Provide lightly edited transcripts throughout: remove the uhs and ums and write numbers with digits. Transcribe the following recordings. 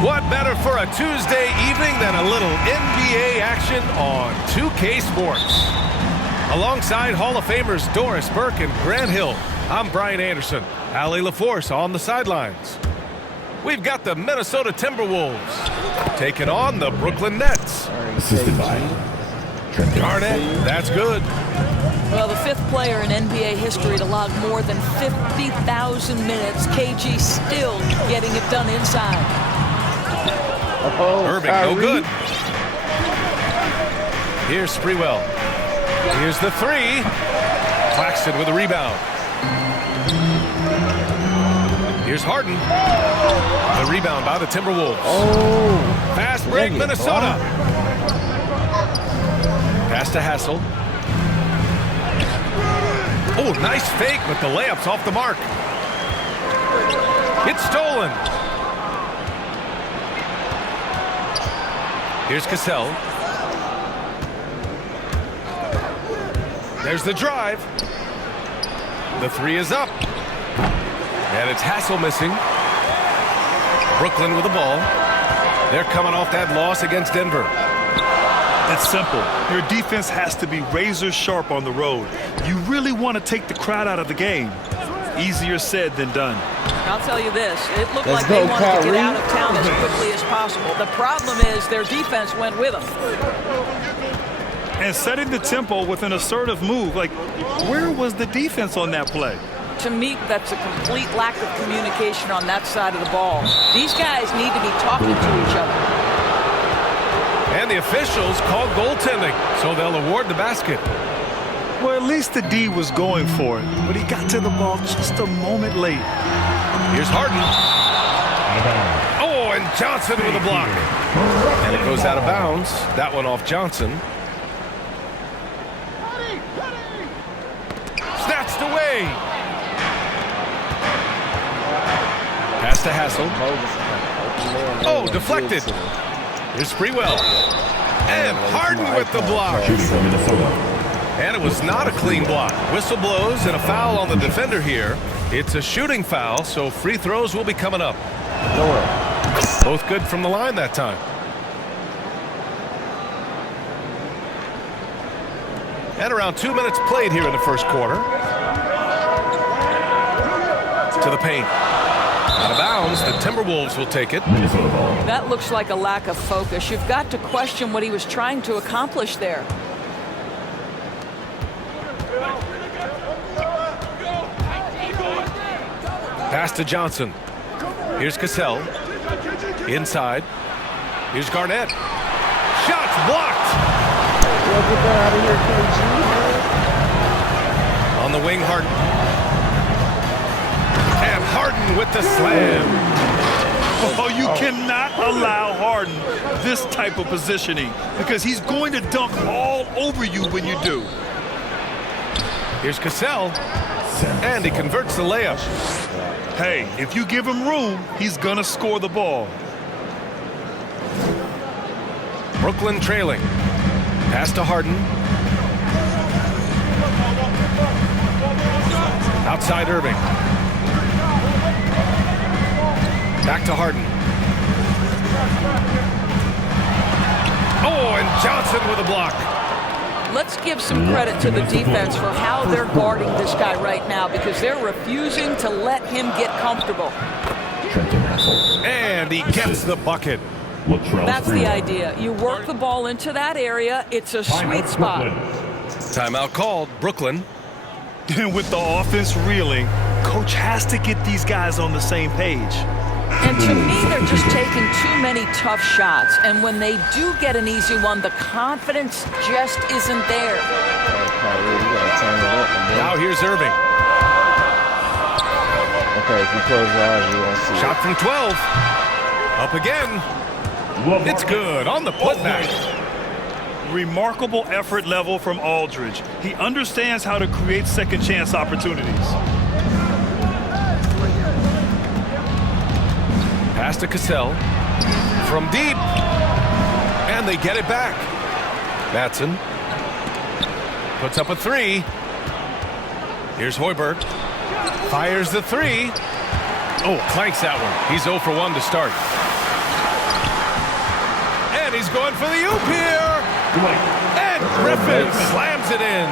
What better for a Tuesday evening than a little NBA action on 2K Sports? Alongside Hall of Famers Doris Burke and Grant Hill, I'm Brian Anderson. Allie LaForce on the sidelines. We've got the Minnesota Timberwolves taking on the Brooklyn Nets. Assisted by Garnett, that's good. Well, the fifth player in NBA history to log more than 50,000 minutes. KG still getting it done inside. Irving, no good. Here's Sprewell. Here's the three. Claxton with a rebound. Here's Harden. The rebound by the Timberwolves. Fast break, Minnesota. Pass to Hassel. Oh, nice fake, but the layup's off the mark. It's stolen. Here's Cassell. There's the drive. The three is up. And it's Hassel missing. Brooklyn with the ball. They're coming off that loss against Denver. It's simple. Your defense has to be razor sharp on the road. You really want to take the crowd out of the game. Easier said than done. I'll tell you this, it looked like they wanted to get out of town as quickly as possible. The problem is their defense went with them. And setting the tempo with an assertive move, like, where was the defense on that play? To me, that's a complete lack of communication on that side of the ball. These guys need to be talking to each other. And the officials called goaltending, so they'll award the basket. Well, at least the D was going for it, but he got to the ball just a moment late. Here's Harden. Oh, and Johnson with a block. And it goes out of bounds. That one off Johnson. Snatched away. Pass to Hassel. Oh, deflected. Here's Sprewell. And Harden with the block. And it was not a clean block. Whistle blows and a foul on the defender here. It's a shooting foul, so free throws will be coming up. Both good from the line that time. And around 2 minutes played here in the first quarter. To the paint. Out of bounds, the Timberwolves will take it. That looks like a lack of focus. You've got to question what he was trying to accomplish there. Pass to Johnson. Here's Cassell. Inside. Here's Garnett. Shots blocked. On the wing, Harden. And Harden with the slam. Oh, you cannot allow Harden this type of positioning because he's going to dunk all over you when you do. Here's Cassell. And he converts the layup. Hey, if you give him room, he's going to score the ball. Brooklyn trailing. Pass to Harden. Outside Irving. Back to Harden. Oh, and Johnson with a block. Let's give some credit to the defense for how they're guarding this guy right now because they're refusing to let him get comfortable. And he gets the bucket. That's the idea. You work the ball into that area. It's a sweet spot. Timeout called. Brooklyn. And with the offense reeling, coach has to get these guys on the same page. And to me, they're just taking too many tough shots. And when they do get an easy one, the confidence just isn't there. Now here's Irving. Okay, if you close your eyes, you won't see it. Shot from 12. Up again. It's good on the putback. Remarkable effort level from Aldridge. He understands how to create second chance opportunities. Pass to Cassell. From deep. And they get it back. Matson puts up a three. Here's Hoiberg. Fires the three. Oh, clanks that one. He's 0 for 1 to start. And he's going for the oop here. And Griffin slams it in.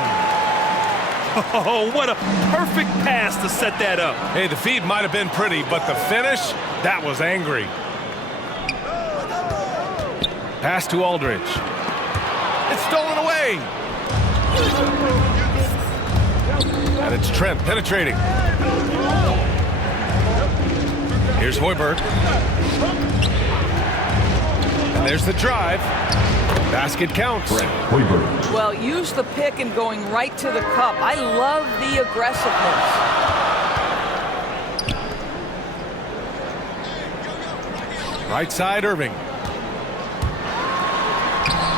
Oh, what a perfect pass to set that up. Hey, the feed might have been pretty, but the finish, that was angry. Pass to Aldridge. It's stolen away. And it's Trent penetrating. Here's Hoiberg. And there's the drive. Basket counts. Well, use the pick and going right to the cup. I love the aggressiveness. Right side, Irving.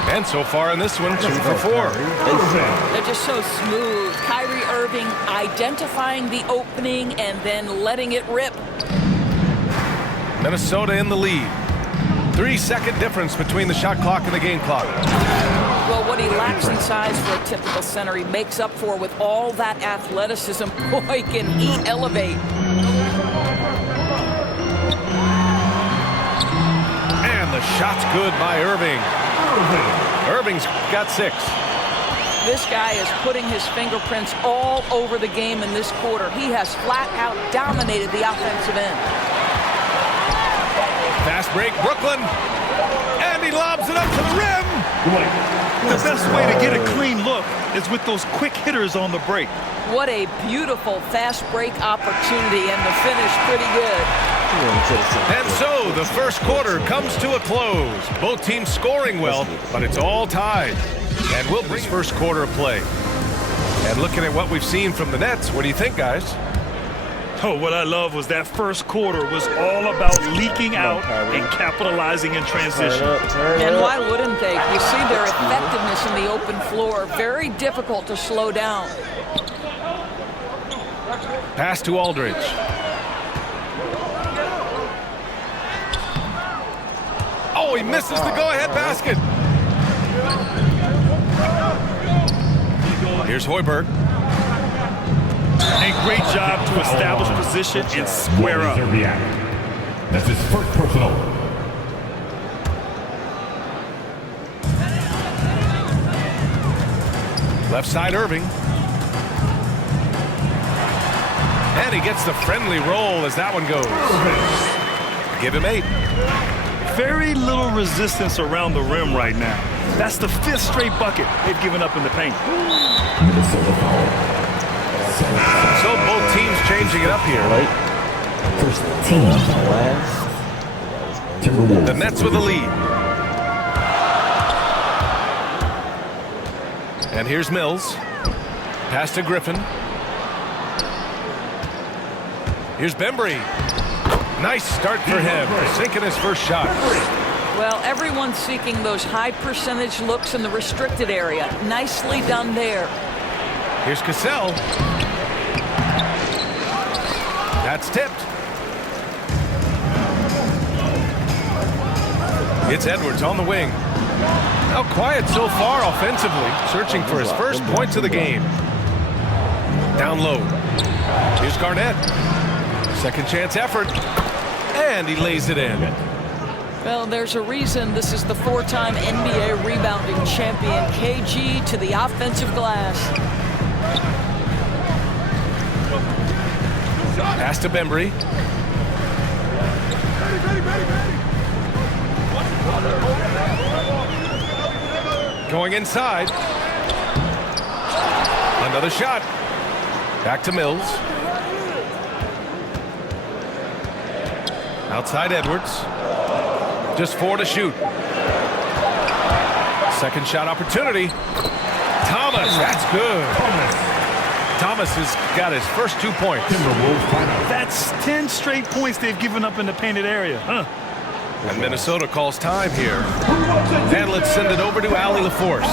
And so far in this one, 2 for 4. They're just so smooth. Kyrie Irving identifying the opening and then letting it rip. Minnesota in the lead. 3-second difference between the shot clock and the game clock. Well, what he lacks in size for a typical center, he makes up for with all that athleticism. Boy, can he elevate. And the shot's good by Irving. Irving's got 6. This guy is putting his fingerprints all over the game in this quarter. He has flat out dominated the offensive end. Fast break, Brooklyn. And he lobs it up to the rim. The best way to get a clean look is with those quick hitters on the break. What a beautiful fast break opportunity, and the finish pretty good. And so the first quarter comes to a close. Both teams scoring well, but it's all tied. And we'll bring first quarter of play. And looking at what we've seen from the Nets, what do you think, guys? Oh, what I love was that first quarter was all about leaking out and capitalizing in transition. And why wouldn't they? You see their effectiveness in the open floor. Very difficult to slow down. Pass to Aldridge. Oh, he misses the go-ahead basket. Here's Hoiberg. And great job to establish position and square up. That's his first personal. Left side, Irving. And he gets the friendly roll as that one goes. Give him 8. Very little resistance around the rim right now. That's the 5th straight bucket they've given up in the paint. Minnesota foul. So both teams changing it up here. First team. Timberwolves. The Nets with the lead. And here's Mills. Pass to Griffin. Here's Bembry. Nice start for him. Sinking his first shot. Well, everyone's seeking those high percentage looks in the restricted area. Nicely done there. Here's Cassell. That's tipped. It's Edwards on the wing. Now quiet so far offensively, searching for his first points of the game. Down low. Here's Garnett. Second chance effort. And he lays it in. Well, there's a reason this is the 4-time NBA rebounding champion. KG to the offensive glass. Pass to Bembry. Going inside. Another shot. Back to Mills. Outside Edwards. Just 4 to shoot. Second shot opportunity. Thomas, that's good. Thomas has got his first 2 points. That's 10 straight points they've given up in the painted area. And Minnesota calls time here. And let's send it over to Allie LaForce.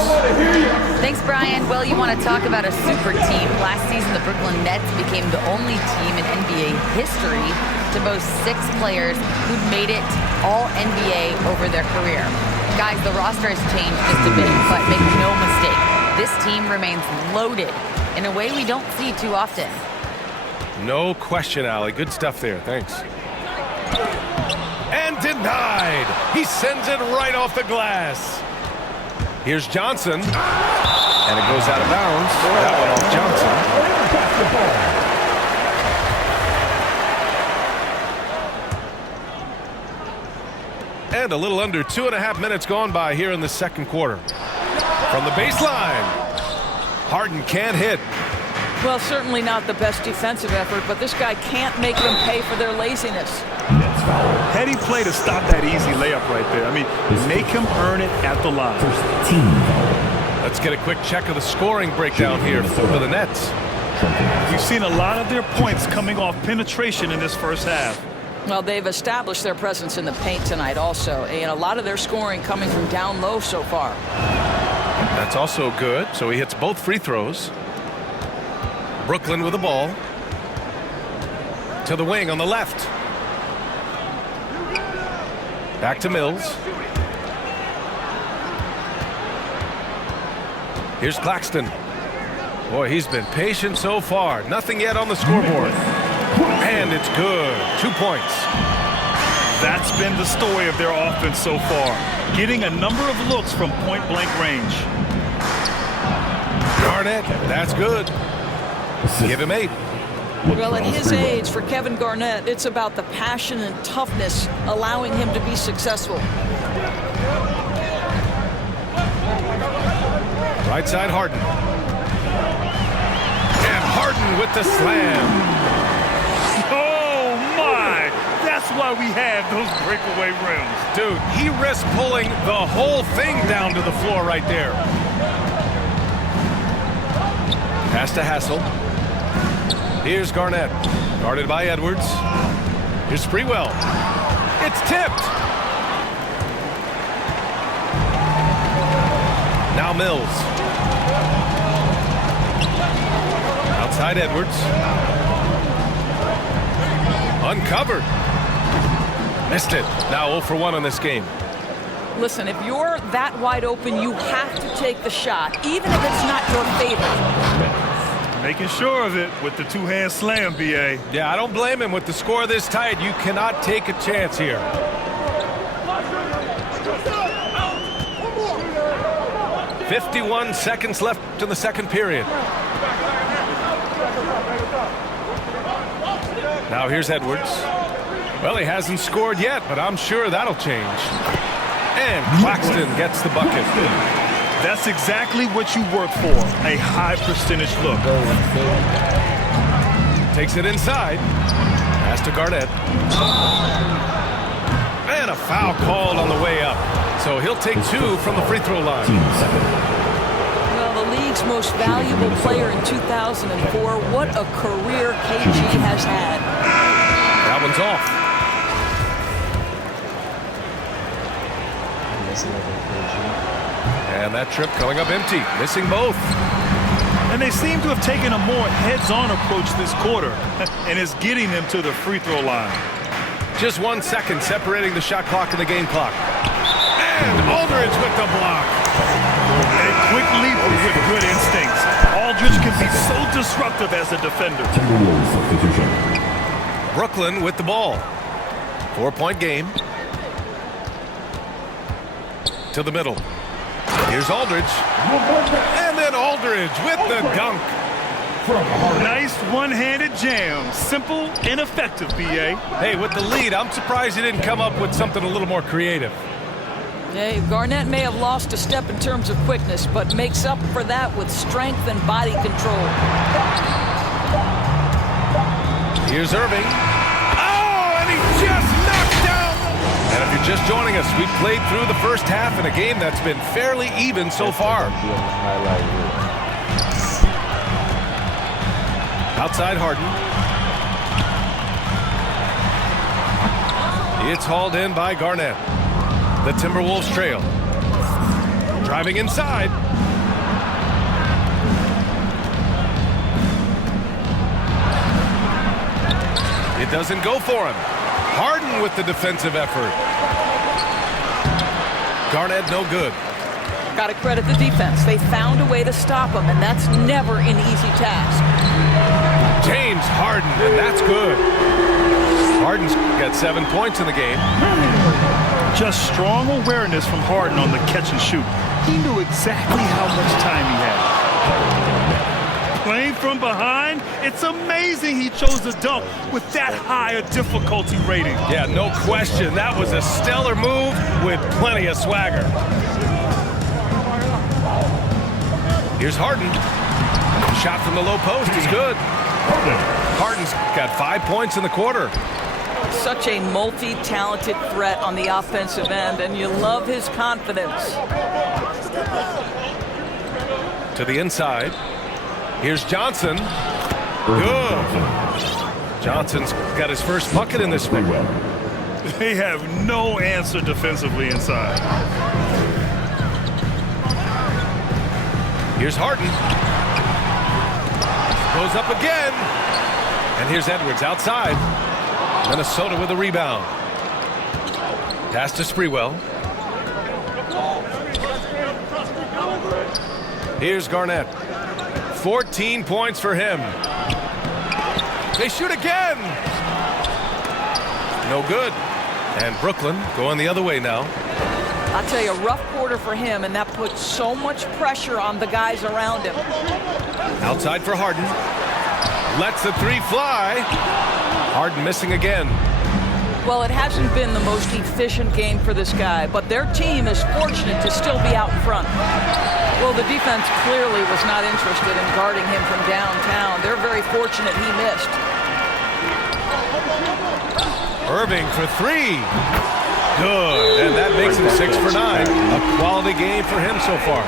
Thanks, Brian. Well, you want to talk about a super team. Last season, the Brooklyn Nets became the only team in NBA history to boast 6 players who'd made it all NBA over their career. Guys, the roster has changed just a bit, but make no mistake, this team remains loaded in a way we don't see too often. No question, Allie. Good stuff there. Thanks. And denied. He sends it right off the glass. Here's Johnson. And it goes out of bounds. That one off Johnson. And a little under 2.5 minutes gone by here in the second quarter. From the baseline, Harden can't hit. Well, certainly not the best defensive effort, but this guy can't make them pay for their laziness. Heady play to stop that easy layup right there. I mean, make him earn it at the line. First team foul. Let's get a quick check of the scoring breakdown here for the Nets. You've seen a lot of their points coming off penetration in this first half. Well, they've established their presence in the paint tonight also, and a lot of their scoring coming from down low so far. That's also good. So he hits both free throws. Brooklyn with the ball. To the wing on the left. Back to Mills. Here's Claxton. Boy, he's been patient so far. Nothing yet on the scoreboard. And it's good. 2 points. That's been the story of their offense so far. Getting a number of looks from point-blank range. Garnett, that's good. Give him 8. Well, at his age, for Kevin Garnett, it's about the passion and toughness allowing him to be successful. Right side, Harden. And Harden with the slam. Oh, my! That's why we have those breakaway rims. Dude, he risked pulling the whole thing down to the floor right there. Pass to Hassel. Here's Garnett. Guarded by Edwards. Here's Sprewell. It's tipped. Now Mills. Outside Edwards. Uncovered. Missed it. Now 0 for 1 on this game. Listen, if you're that wide open, you have to take the shot, even if it's not your favorite. Making sure of it with the two-hand slam, B.A. Yeah, I don't blame him. With the score this tight, you cannot take a chance here. "51 seconds left in the second period. Now here's Edwards. Well, he hasn't scored yet, but I'm sure that'll change. And Claxton gets the bucket. That's exactly what you work for, a high percentage look. Takes it inside. Pass to Garnett. And a foul called on the way up. So he'll take 2 from the free throw line. Well, the league's most valuable player in 2004. What a career KG has had. That one's off. And that trip coming up empty, missing both. And they seem to have taken a more heads-on approach this quarter, and it's getting them to the free throw line. Just 1 second separating the shot clock and the game clock. And Aldridge with the block. A quick leaper with good instincts. Aldridge can be so disruptive as a defender. Brooklyn with the ball. 4-point game. To the middle. Here's Aldridge. And then Aldridge with the dunk. Nice one-handed jam. Simple and effective, B.A. Hey, with the lead, I'm surprised he didn't come up with something a little more creative. Hey, Garnett may have lost a step in terms of quickness, but makes up for that with strength and body control. Here's Irving. Oh, and he just knocked down. And if you're just joining us, we've played through the first half in a game that's been fairly even so far. Outside Harden. It's hauled in by Garnett. The Timberwolves trail. Driving inside. It doesn't go for him. Harden with the defensive effort. Garnett no good. Got to credit the defense. They found a way to stop him, and that's never an easy task. James Harden, and that's good. Harden's got 7 points in the game. Just strong awareness from Harden on the catch and shoot. He knew exactly how much time he had. Playing from behind, it's amazing he chose to dunk with that high a difficulty rating. Yeah, no question. That was a stellar move with plenty of swagger. Here's Harden. Shot from the low post is good. Harden's got 5 points in the quarter. Such a multi-talented threat on the offensive end, and you love his confidence. To the inside. Here's Johnson. Good. Johnson's got his first bucket in this one. They have no answer defensively inside. Here's Harden. Goes up again. And here's Edwards outside. Minnesota with a rebound. Pass to Sprewell. Here's Garnett. 14 points for him. They shoot again. No good. And Brooklyn going the other way now. I'll tell you, a rough quarter for him, and that puts so much pressure on the guys around him. Outside for Harden. Lets the three fly. Harden missing again. Well, it hasn't been the most efficient game for this guy, but their team is fortunate to still be out in front. Well, the defense clearly was not interested in guarding him from downtown. They're very fortunate he missed. Irving for three. Good. And that makes him 6 for 9. A quality game for him so far.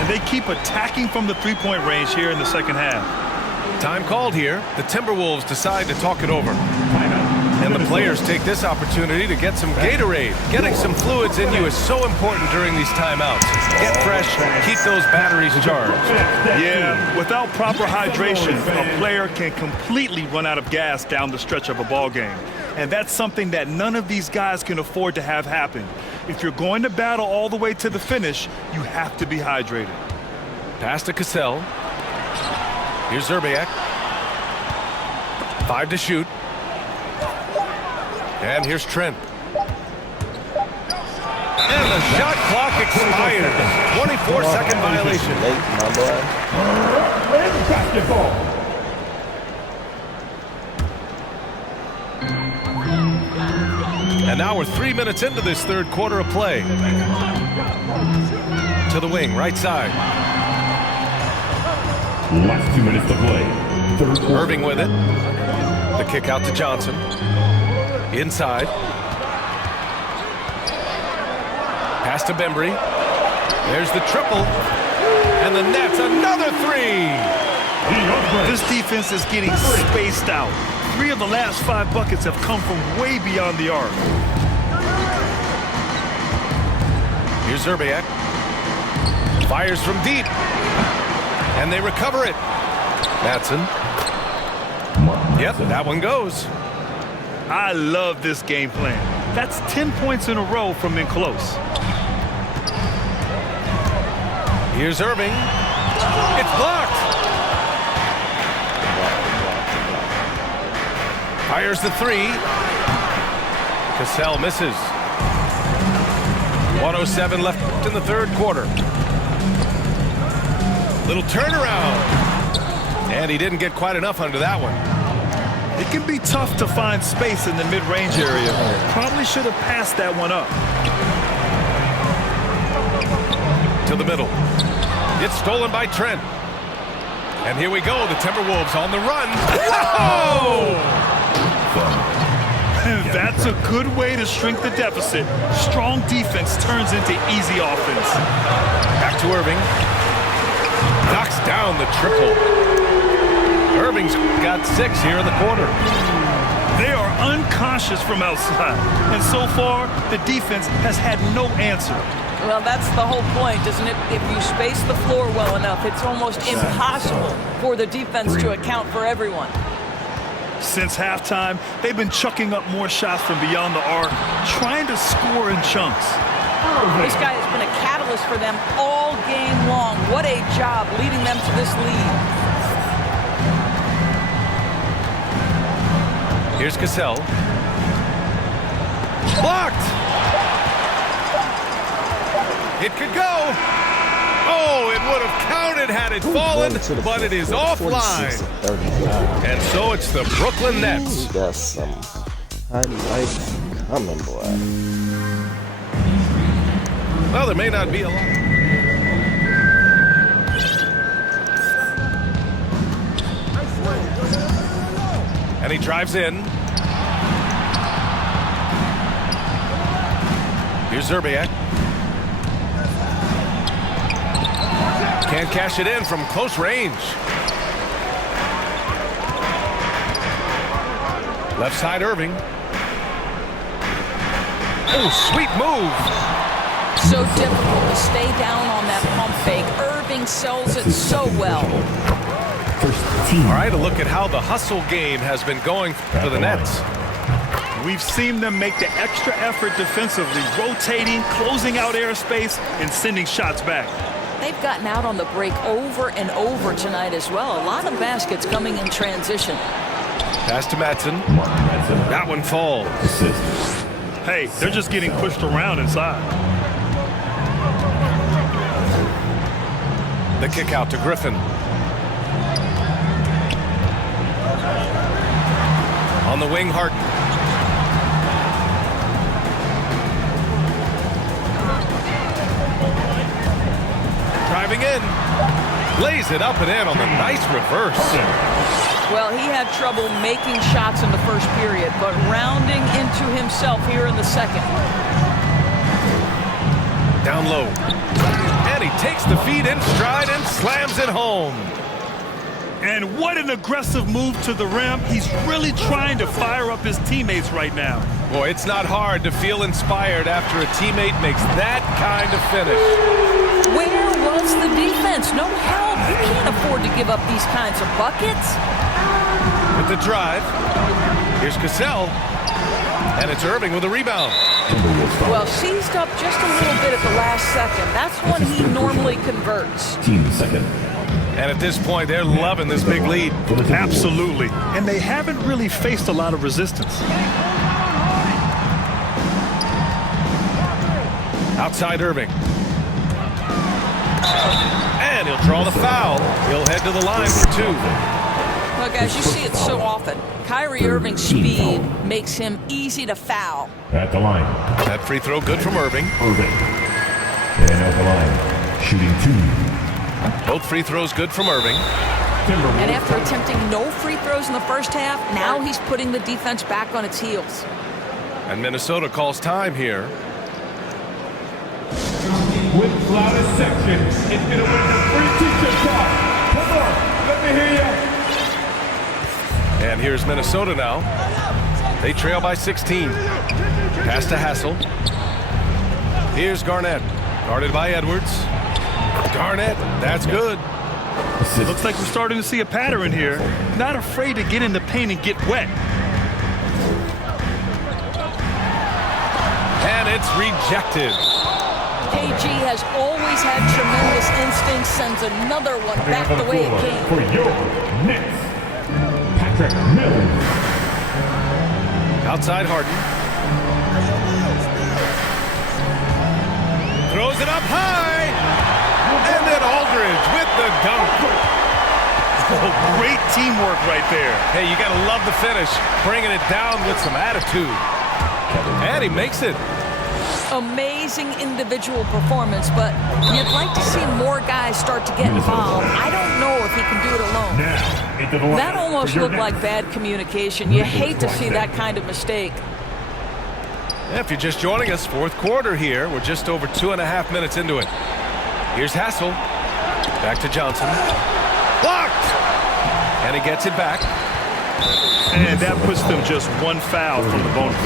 And they keep attacking from the three-point range here in the second half. Time called here. The Timberwolves decide to talk it over. And the players take this opportunity to get some Gatorade. Getting some fluids in you is so important during these timeouts. Get fresh, keep those batteries charged. Yeah, without proper hydration, a player can completely run out of gas down the stretch of a ball game. And that's something that none of these guys can afford to have happen. If you're going to battle all the way to the finish, you have to be hydrated. Pass to Cassell. Here's Zerbiak. 5 to shoot. And here's Trent. And the shot clock expired. 24-second violation. Basketball. And now we're 3 minutes into this third quarter of play. To the wing, right side. Last 2 minutes to play. Third quarter. Irving with it. The kick out to Johnson. Inside. Pass to Bembry. There's the triple. And the Nets, another three. This defense is getting spaced out. 3 of the last 5 buckets have come from way beyond the arc. Here's Zerbiak. Fires from deep. And they recover it. Matson. Yep, that one goes. I love this game plan. That's 10 points in a row from in close. Here's Irving. It's blocked. Fires the three. Cassell misses. 1:07 left in the third quarter. Little turnaround. And he didn't get quite enough under that one. It can be tough to find space in the mid-range area. Probably should have passed that one up. To the middle. It's stolen by Trent. And here we go. The Timberwolves on the run. Whoa! That's a good way to shrink the deficit. Strong defense turns into easy offense. Back to Irving. Knocks down the triple. Irving's got 6 here in the quarter. They are unconscious from outside. And so far, the defense has had no answer. Well, that's the whole point, isn't it? If you space the floor well enough, it's almost impossible for the defense to account for everyone. Since halftime, they've been chucking up more shots from beyond the arc, trying to score in chunks. This guy has been a catalyst for them all game long. What a job leading them to this lead. Here's Cassell. Blocked. It could go. Oh, it would have counted had it fallen, but it is offline. And so it's the Brooklyn Nets. That's some highlight coming, boy. Well, there may not be a lot. And he drives in. Here's Zerbiak. Can't cash it in from close range. Left side, Irving. Oh, sweet move. So difficult to stay down on that pump fake. Irving sells it so well. All right, a look at how the hustle game has been going for the Nets. We've seen them make the extra effort defensively, rotating, closing out airspace, and sending shots back. They've gotten out on the break over and over tonight as well. A lot of baskets coming in transition. Pass to Madsen. That one falls. Hey, they're just getting pushed around inside. The kick out to Griffin. On the wing, Harden. Driving in. Lays it up and in on the nice reverse. Well, he had trouble making shots in the first period, but rounding into himself here in the second. Down low. And he takes the feed in stride and slams it home. And what an aggressive move to the rim. He's really trying to fire up his teammates right now. Boy, it's not hard to feel inspired after a teammate makes that kind of finish. Where was the defense? No help. You can't afford to give up these kinds of buckets. With the drive. Here's Cassell. And it's Irving with a rebound. Well, seized up just a little bit at the last second. That's when he normally converts. Team second. And at this point, they're loving this big lead. Absolutely. And they haven't really faced a lot of resistance. Outside Irving. And he'll draw the foul. He'll head to the line for two. Well, guys, you see it so often. Kyrie Irving's speed makes him easy to foul. At the line. That free throw good from Irving. And at the line. Shooting two. Both free throws good from Irving. And after attempting no free throws in the first half, now he's putting the defense back on its heels. And Minnesota calls time here. With loudest section, it's going to win the free teacher talk. Come on, let me hear you. And here's Minnesota now. They trail by 16. Pass to Hassel. Here's Garnett. Guarded by Edwards. Garnett, that's good. Looks like we're starting to see a pattern here. Not afraid to get in the paint and get wet. And it's rejected. KG has always had tremendous instincts, sends another one back the way it came. For your Nets, Patrick Mills. Outside Harden. Throws it up high. And then Aldridge with the dunk. Oh, great teamwork right there. Hey, you got to love the finish. Bringing it down with some attitude. And he makes it. Amazing individual performance, but you'd like to see more guys start to get involved. I don't know if he can do it alone. Now, into the line. That almost looked like bad communication. You hate to see that kind of mistake. Yeah, if you're just joining us, fourth quarter here. We're just over 2.5 minutes into it. Here's Hassel. Back to Johnson. Blocked! And he gets it back. And that puts them just one foul from the bonus.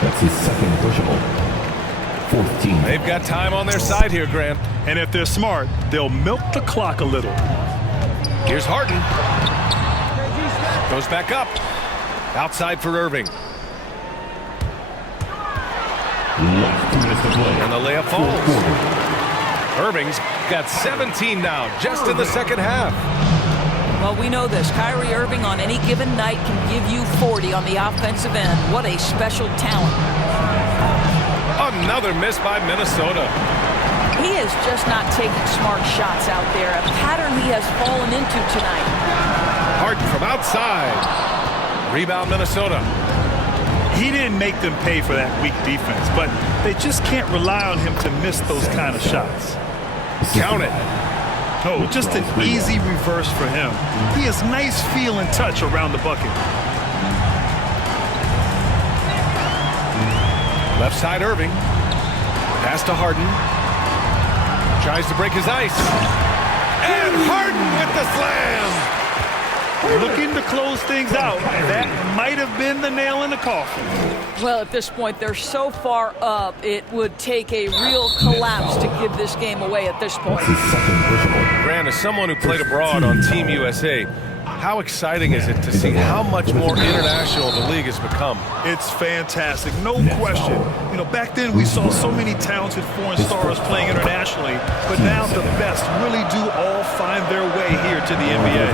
That's his second pushable. 14. They've got time on their side here, Grant. And if they're smart, they'll milk the clock a little. Here's Harden. Goes back up. Outside for Irving. Last 2 minutes to play. And the layup falls. Irving's got 17 now, just in the second half. Well, we know this. Kyrie Irving on any given night can give you 40 on the offensive end. What a special talent. Another miss by Minnesota. He is just not taking smart shots out there, a pattern he has fallen into tonight. Harden from outside. Rebound Minnesota. He didn't make them pay for that weak defense, but they just can't rely on him to miss those kind of shots. Count it. No, just an easy reverse for him. He has nice feel and touch around the bucket. Left side Irving. Pass to Harden. Tries to break his ice. And Harden with the slam. Looking to close things out. That might have been the nail in the coffin. Well, at this point, they're so far up, it would take a real collapse to give this game away at this point. Grant, as someone who played abroad on Team USA, how exciting is it to see how much more international the league has become? It's fantastic, no question. You know, back then we saw so many talented foreign stars playing internationally, but now the best really do all find their way here to the NBA.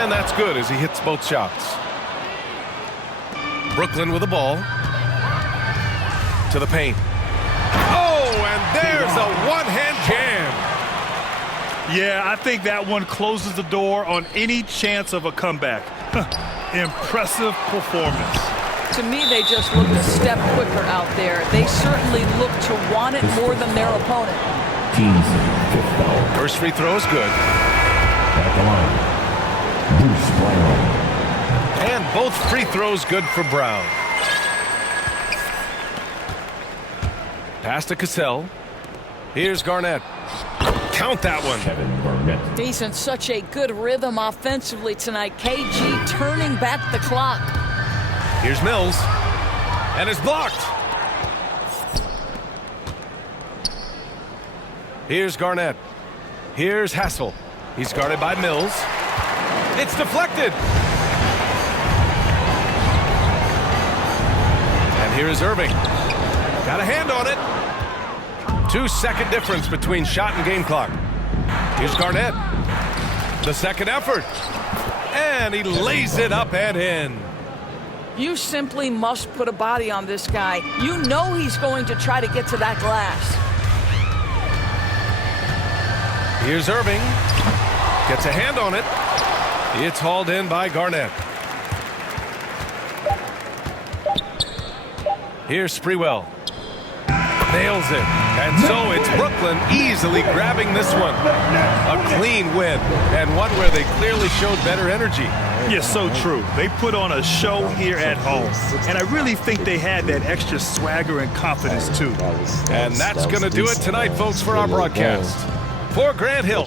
And that's good as he hits both shots. Brooklyn with the ball. To the paint. Oh, and there's a one-hand jam. Yeah, I think that one closes the door on any chance of a comeback. Impressive performance. To me, they just looked a step quicker out there. They certainly look to want it more than their opponent. Team's fifth foul. First free throw is good. At the line, Bruce Brown. And both free throws good for Brown. Pass to Cassell. Here's Garnett. Count that one. Kevin Garnett. He's in such a good rhythm offensively tonight. KG turning back the clock. Here's Mills. And it's blocked. Here's Garnett. Here's Hassel. He's guarded by Mills. It's deflected. And here is Irving. Got a hand on it. 2-second difference between shot and game clock. Here's Garnett. The second effort. And he lays it up and in. You simply must put a body on this guy. You know he's going to try to get to that glass. Here's Irving. Gets a hand on it. It's hauled in by Garnett. Here's Sprewell. Nails it. And so it's Brooklyn easily grabbing this one. A clean win, and one where they clearly showed better energy. Yeah, so true. They put on a show here at home, and I really think they had that extra swagger and confidence too. And that's going to do it tonight, folks, for our broadcast. For Grant Hill.